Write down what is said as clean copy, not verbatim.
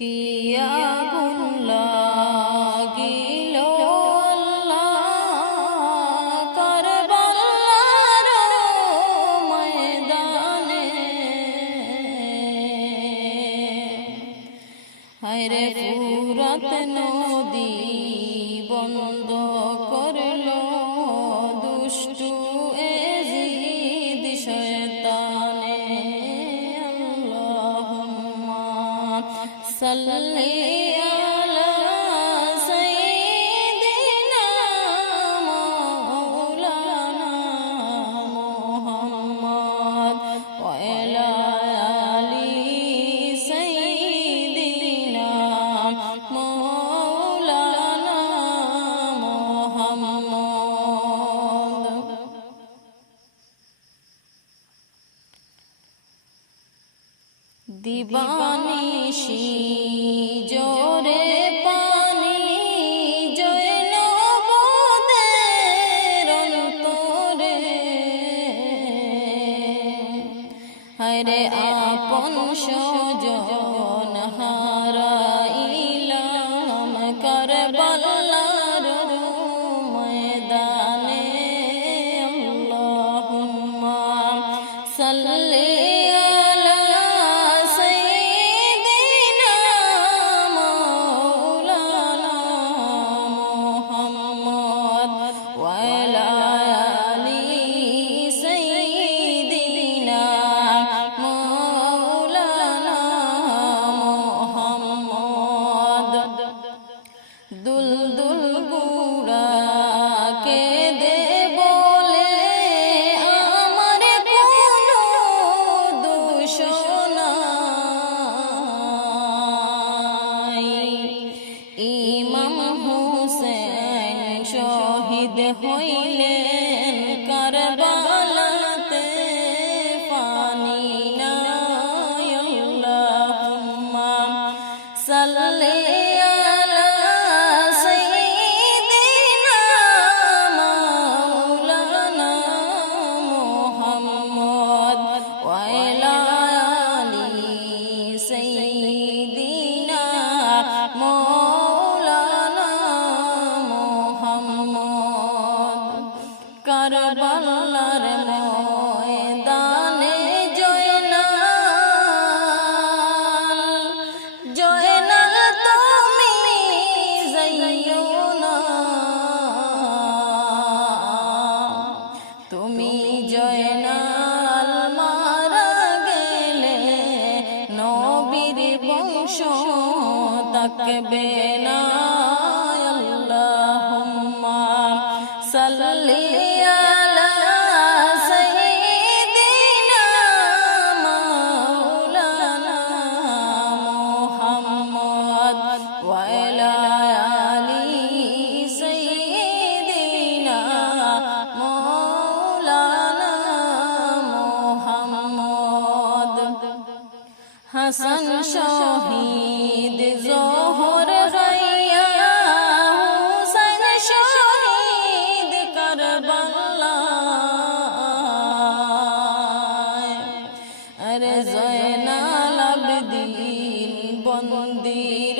কি আগুন লাগিল আল্লাহ কারবালার ময়দানে, হায়রে ফুরাত নদী বন্ধ করলো দুষ্টু এজিদ শয়তানে। আল্লাহুম্মা সাল্লি আলা সাইয়্যিদিনা মাওলানা মুহাম্মদ ওয়া আলা আলি সাইয়্যিদিনা মাওলানা মুহাম্মদ। দিবানিশি জোরে পানি জয়নবদের অন্তরে, হায়রে আপন স্বজন হারাইলাম কারবালার ময়দানে। আল্লাহুম্মা সাল্লি দুলদুল গুড়াকে দে বলে আমার কোনো দোষ নাই। ইমাম হুসেন শহীদ হইলেন কারবালাতে, পানি নাই। আল্লাহুম্মা সাল্লি কারবালার ময়দানে জয়নাল তুমি যাইও না, তুমি জয়নাল মারা গেলে নবীর বংশ থাকবে না। আল্লাহুম্মা সাল্লি হাসান শহীদ জোহর গাইয়া হুসাইন শহীদ কারবালায়, আরে জয়নাল আবেদীন বন্দির